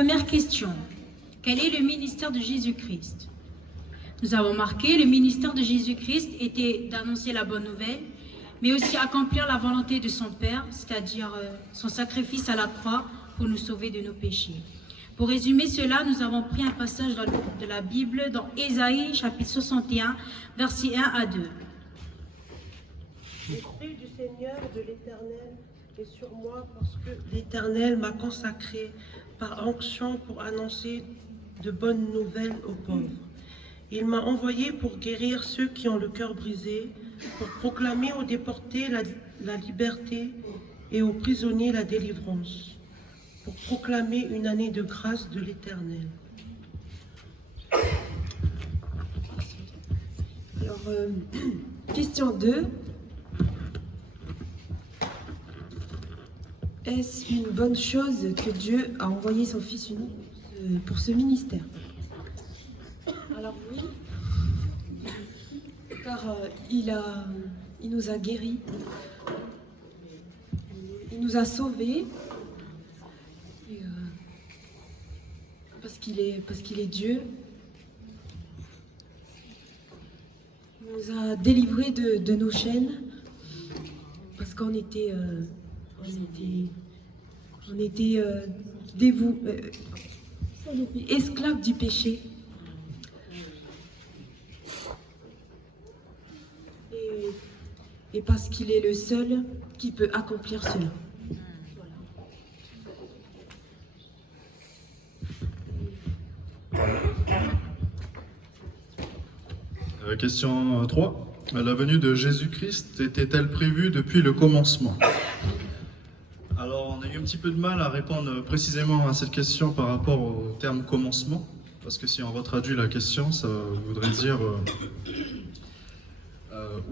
Première question. Quel est le ministère de Jésus-Christ? Nous avons marqué, le ministère de Jésus-Christ était d'annoncer la bonne nouvelle, mais aussi accomplir la volonté de son Père, c'est-à-dire son sacrifice à la croix pour nous sauver de nos péchés. Pour résumer cela, nous avons pris un passage de la Bible dans Ésaïe, chapitre 61, versets 1 à 2. L'Esprit du Seigneur de l'Éternel est sur moi parce que l'Éternel m'a consacré par onction pour annoncer de bonnes nouvelles aux pauvres. Il m'a envoyé pour guérir ceux qui ont le cœur brisé, pour proclamer aux déportés la liberté et aux prisonniers la délivrance, pour proclamer une année de grâce de l'Éternel. Alors, question 2. Est-ce une bonne chose que Dieu a envoyé son Fils unique pour ce ministère? Alors oui, car il nous a guéris, il nous a sauvés, et, parce qu'il est Dieu. Il nous a délivrés de nos chaînes, parce qu'on était esclaves du péché. Et parce qu'il est le seul qui peut accomplir cela. Question 3. La venue de Jésus-Christ était-elle prévue depuis le commencement? Alors, on a eu un petit peu de mal à répondre précisément à cette question par rapport au terme commencement, parce que si on retraduit la question, ça voudrait dire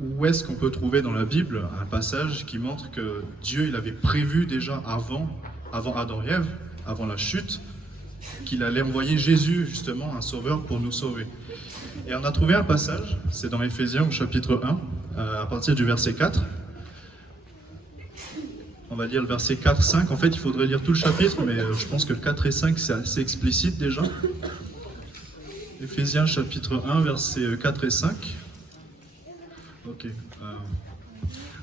où est-ce qu'on peut trouver dans la Bible un passage qui montre que Dieu il avait prévu déjà avant Adam et Ève, avant la chute, qu'il allait envoyer Jésus, justement, un sauveur pour nous sauver. Et on a trouvé un passage, c'est dans Éphésiens au chapitre 1, à partir du verset 4. On va lire le verset 4, 5. En fait, il faudrait lire tout le chapitre, mais je pense que le 4 et 5, c'est assez explicite déjà. Éphésiens chapitre 1, versets 4 et 5. Ok.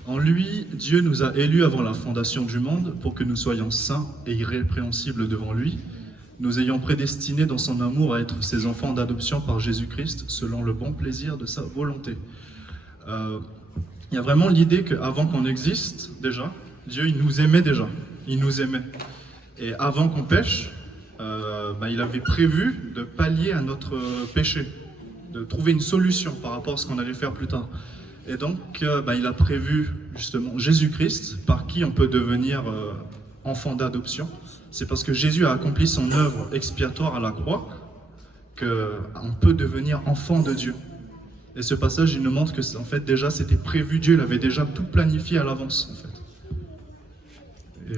En lui, Dieu nous a élus avant la fondation du monde pour que nous soyons saints et irrépréhensibles devant lui, nous ayant prédestinés dans son amour à être ses enfants d'adoption par Jésus-Christ, selon le bon plaisir de sa volonté. Il y a vraiment l'idée qu'avant qu'on existe, déjà, Dieu, il nous aimait déjà. Il nous aimait. Et avant qu'on pêche, il avait prévu de pallier à notre péché, de trouver une solution par rapport à ce qu'on allait faire plus tard. Et donc, il a prévu justement Jésus-Christ, par qui on peut devenir enfant d'adoption. C'est parce que Jésus a accompli son œuvre expiatoire à la croix qu'on peut devenir enfant de Dieu. Et ce passage, il nous montre que en fait déjà c'était prévu, Dieu l'avait déjà tout planifié à l'avance en fait. Et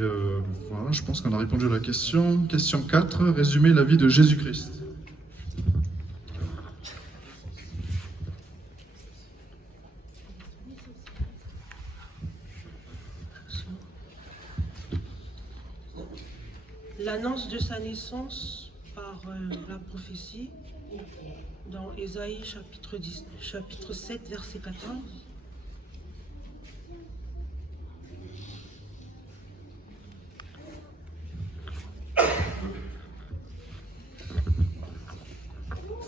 voilà, je pense qu'on a répondu à la question. Question 4, résumer la vie de Jésus-Christ. L'annonce de sa naissance par la prophétie dans Ésaïe chapitre 7, verset 14.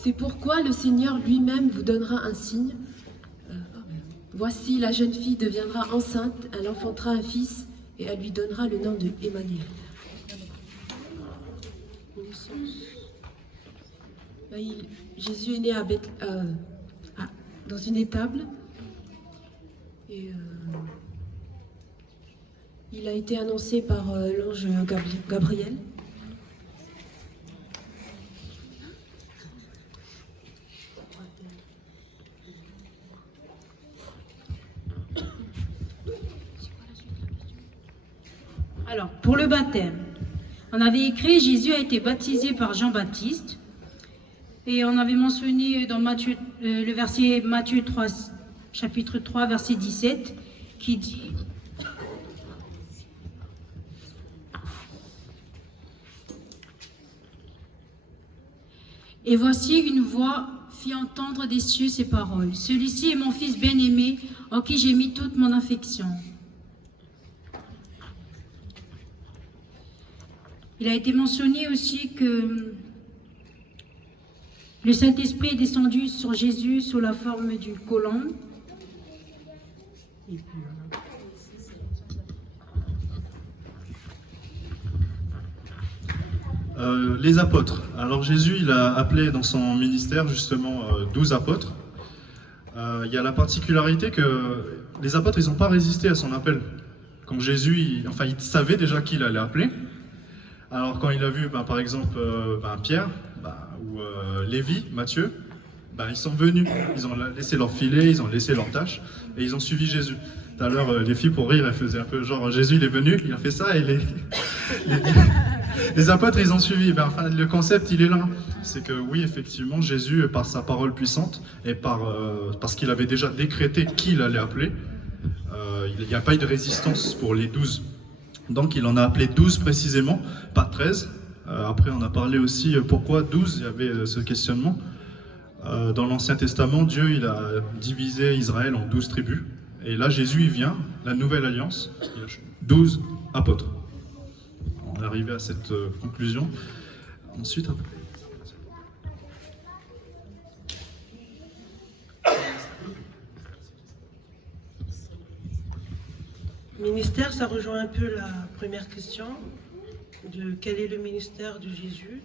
C'est pourquoi le Seigneur lui-même vous donnera un signe. Voici, la jeune fille deviendra enceinte, elle enfantera un fils et elle lui donnera le nom de Emmanuel. Jésus est né dans une étable et il a été annoncé par l'ange Gabriel. Alors, pour le baptême, on avait écrit Jésus a été baptisé par Jean-Baptiste. Et on avait mentionné dans Matthieu, le verset Matthieu 3, chapitre 3, verset 17, qui dit Et voici une voix fit entendre des cieux ces paroles. Celui-ci est mon fils bien-aimé, en qui j'ai mis toute mon affection. Il a été mentionné aussi que le Saint-Esprit est descendu sur Jésus sous la forme d'une colombe. Les apôtres. Alors Jésus, il a appelé dans son ministère justement 12 apôtres. Il y a la particularité que les apôtres, ils n'ont pas résisté à son appel. Quand Jésus, il savait déjà qui il allait appeler. Alors quand il a vu, par exemple, Pierre ou Lévi, Matthieu, ils sont venus, ils ont laissé leur filet, ils ont laissé leur tâche et ils ont suivi Jésus. Tout à l'heure, les filles, pour rire, elles faisaient un peu genre Jésus, il est venu, il a fait ça et les apôtres, ils ont suivi. Le concept, il est là. C'est que oui, effectivement, Jésus, par sa parole puissante et parce qu'il avait déjà décrété qui il allait appeler, il n'y a pas eu de résistance pour les 12. Donc il en a appelé 12 précisément, pas 13. Après on a parlé aussi pourquoi 12, il y avait ce questionnement. Dans l'Ancien Testament, Dieu il a divisé Israël en 12 tribus. Et là Jésus il vient, la nouvelle alliance, il a 12 apôtres. On est arrivé à cette conclusion. Ensuite, après. Ministère, ça rejoint un peu la première question de quel est le ministère de Jésus.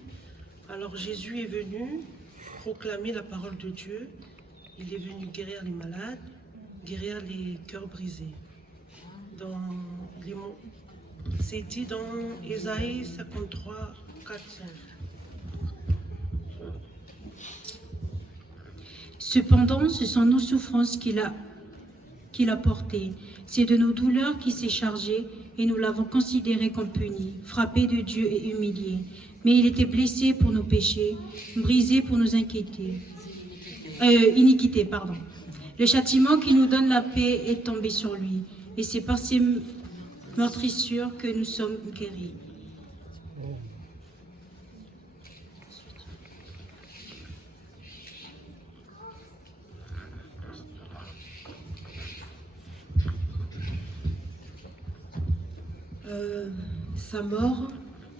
Alors Jésus est venu proclamer la parole de Dieu. Il est venu guérir les malades, guérir les cœurs brisés. C'est dit dans Ésaïe 53, 4, 5. Cependant, ce sont nos souffrances qu'il a portées. C'est de nos douleurs qu'il s'est chargé et nous l'avons considéré comme puni, frappé de Dieu et humilié. Mais il était blessé pour nos péchés, brisé pour nos iniquités. Le châtiment qui nous donne la paix est tombé sur lui, et c'est par ses meurtrissures que nous sommes guéris. Sa mort,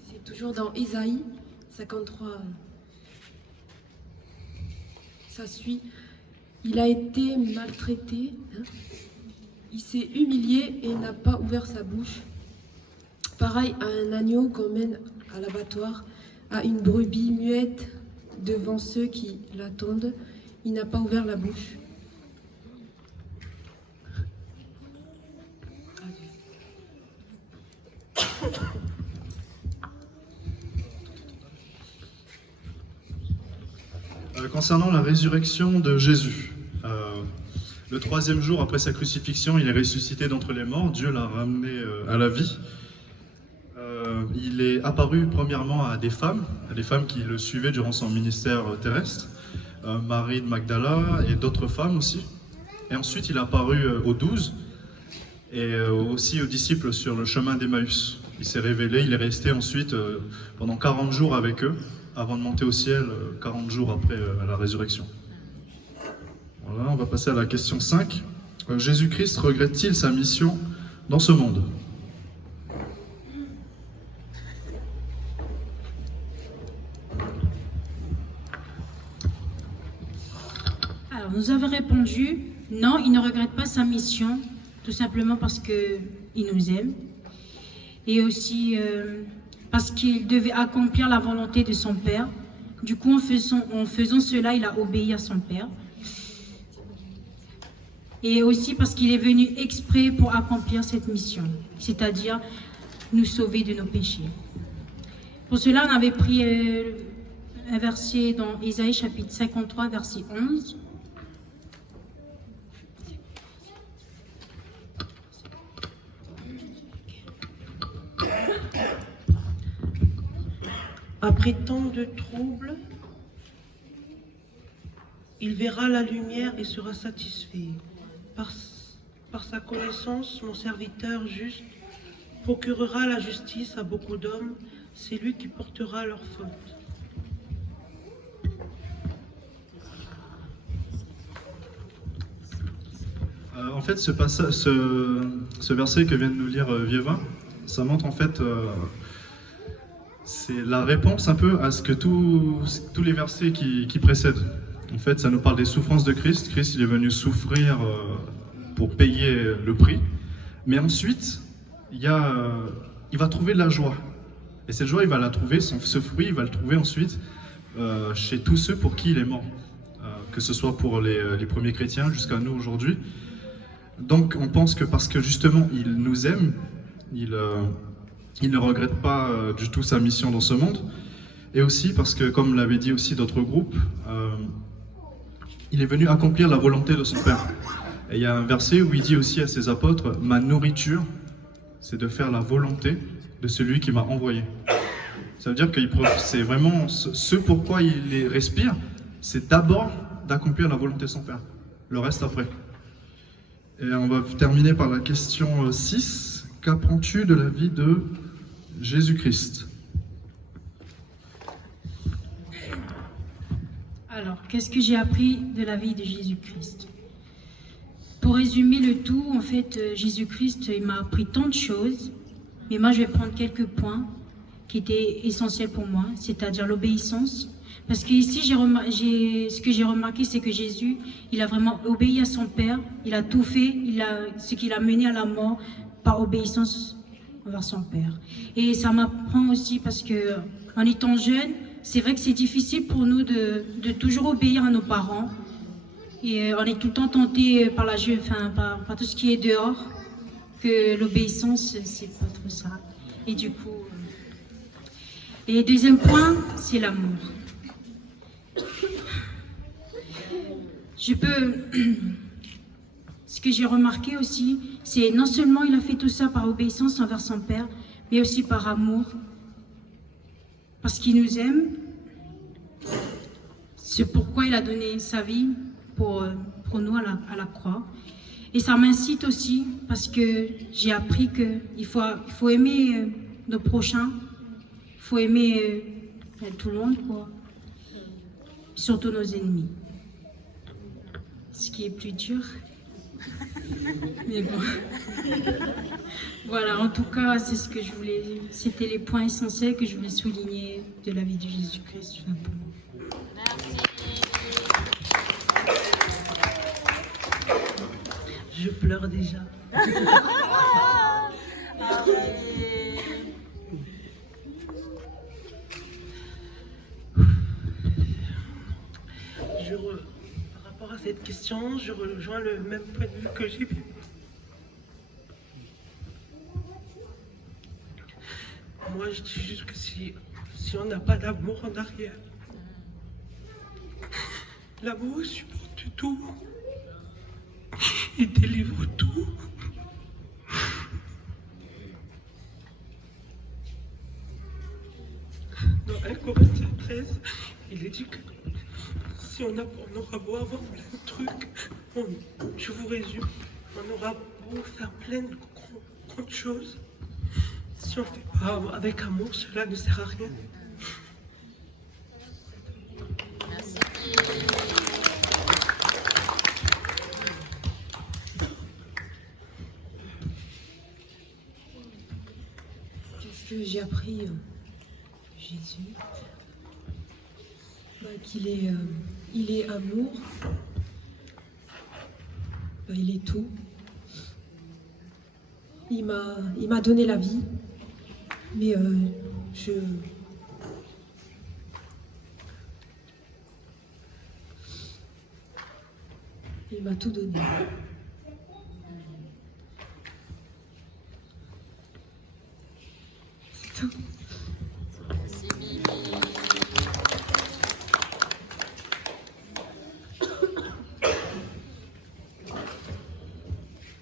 c'est toujours dans Ésaïe 53. Ça suit. Il a été maltraité, il s'est humilié et n'a pas ouvert sa bouche. Pareil à un agneau qu'on mène à l'abattoir, à une brebis muette devant ceux qui l'attendent, il n'a pas ouvert la bouche. Concernant la résurrection de Jésus, le 3e jour après sa crucifixion, il est ressuscité d'entre les morts, Dieu l'a ramené à la vie. Il est apparu premièrement à des femmes qui le suivaient durant son ministère terrestre, Marie de Magdala et d'autres femmes aussi. Et ensuite il est apparu aux 12 et aussi aux disciples sur le chemin d'Emmaüs. Il s'est révélé, il est resté ensuite pendant 40 jours avec eux, avant de monter au ciel 40 jours après la résurrection. Voilà, on va passer à la question 5. Jésus-Christ regrette-t-il sa mission dans ce monde ? Alors, nous avons répondu, non, il ne regrette pas sa mission, tout simplement parce qu'il nous aime, et aussi parce qu'il devait accomplir la volonté de son Père. Du coup, en faisant cela, il a obéi à son Père. Et aussi parce qu'il est venu exprès pour accomplir cette mission, c'est-à-dire nous sauver de nos péchés. Pour cela, on avait pris un verset dans Ésaïe chapitre 53, verset 11. Après tant de troubles, il verra la lumière et sera satisfait. Par sa connaissance, mon serviteur juste procurera la justice à beaucoup d'hommes, c'est lui qui portera leurs fautes. En fait, ce verset que vient de nous lire Vieva, ça montre en fait, c'est la réponse un peu à ce que tous les versets qui précèdent. En fait, ça nous parle des souffrances de Christ. Christ, il est venu souffrir pour payer le prix. Mais ensuite, il va trouver de la joie. Et cette joie, il va la trouver, ce fruit, il va le trouver ensuite chez tous ceux pour qui il est mort. Que ce soit pour les premiers chrétiens jusqu'à nous aujourd'hui. Donc on pense que parce que justement il nous aime, il ne regrette pas du tout sa mission dans ce monde. Et aussi parce que, comme l'avaient dit aussi d'autres groupes, il est venu accomplir la volonté de son Père. Et il y a un verset où il dit aussi à ses apôtres, ma nourriture, c'est de faire la volonté de celui qui m'a envoyé. Ça veut dire que c'est vraiment ce pourquoi il les respire, c'est d'abord d'accomplir la volonté de son Père. Le reste après. Et on va terminer par la question 6. Qu'apprends-tu de la vie de Jésus-Christ? Alors, qu'est-ce que j'ai appris de la vie de Jésus-Christ? Pour résumer le tout, en fait, Jésus-Christ, il m'a appris tant de choses, mais moi, je vais prendre quelques points qui étaient essentiels pour moi, c'est-à-dire l'obéissance. Parce qu'ici, ce que j'ai remarqué, c'est que Jésus, il a vraiment obéi à son Père, il a tout fait, ce qui l'a mené à la mort par obéissance envers son Père. Et ça m'apprend aussi parce que, en étant jeune, c'est vrai que c'est difficile pour nous de toujours obéir à nos parents. Et on est tout le temps tenté par par tout ce qui est dehors, que l'obéissance, c'est pas trop ça. Et du coup... Et deuxième point, c'est l'amour. Ce que j'ai remarqué aussi, c'est non seulement il a fait tout ça par obéissance envers son Père, mais aussi par amour. Parce qu'il nous aime. C'est pourquoi il a donné sa vie pour nous à la croix. Et ça m'incite aussi, parce que j'ai appris qu'il faut aimer nos prochains, il faut aimer tout le monde, quoi. Surtout nos ennemis. Ce qui est plus dur. Mais bon. Voilà, en tout cas, c'est ce que je voulais. C'était les points essentiels que je voulais souligner de la vie de Jésus-Christ, tout simplement. Je pleure déjà. Par rapport à cette question, je rejoins le même point de vue que j'ai vu. Moi, je dis juste que si on n'a pas d'amour, on n'a rien. L'amour supporte tout. Il délivre tout. Dans 1 Corinthiens 13, il est dit que si on aura beau avoir plein de trucs, je vous résume, on aura beau faire plein de grandes choses. Si on ne fait pas avec amour, cela ne sert à rien. Qu'est-ce que j'ai appris de Jésus? Qu'il est, il est amour, il est tout. Il m'a donné la vie, mais il m'a tout donné. C'est tout.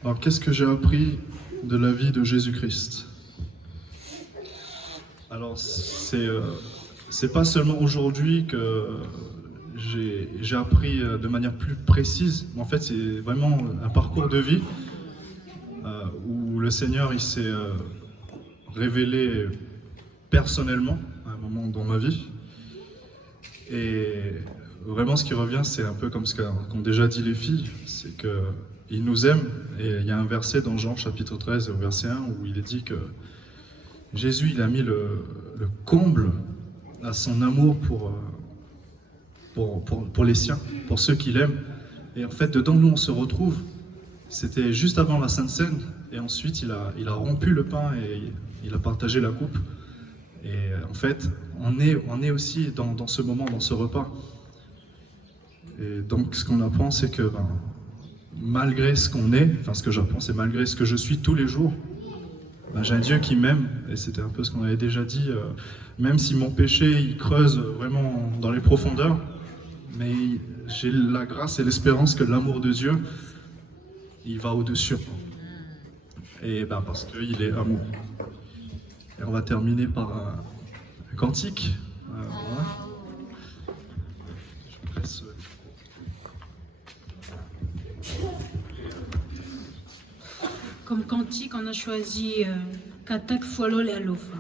Alors, qu'est-ce que j'ai appris de la vie de Jésus-Christ? Alors, c'est pas seulement aujourd'hui que j'ai appris de manière plus précise. En fait, c'est vraiment un parcours de vie où le Seigneur il s'est révélé personnellement à un moment dans ma vie. Et vraiment, ce qui revient, c'est un peu comme ce qu'ont déjà dit les filles, c'est que il nous aime. Et il y a un verset dans Jean chapitre 13 au verset 1 où il est dit que Jésus, il a mis le comble à son amour pour les siens, pour ceux qu'il aime. Et en fait, dedans, nous, on se retrouve. C'était juste avant la Sainte Seine, et ensuite, il a rompu le pain et il a partagé la coupe. Et en fait, on est aussi dans ce moment, dans ce repas. Et donc, ce qu'on apprend, c'est que malgré ce qu'on est, enfin ce que j'apprends, c'est malgré ce que je suis tous les jours, j'ai un Dieu qui m'aime, et c'était un peu ce qu'on avait déjà dit, même si mon péché, il creuse vraiment dans les profondeurs, mais j'ai la grâce et l'espérance que l'amour de Dieu, il va au-dessus. Et parce qu'il est amour. Et on va terminer par un cantique. Voilà. Je vous laisse. Comme cantique, on a choisi Katak Fualo le Alofa.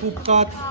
Pour 4.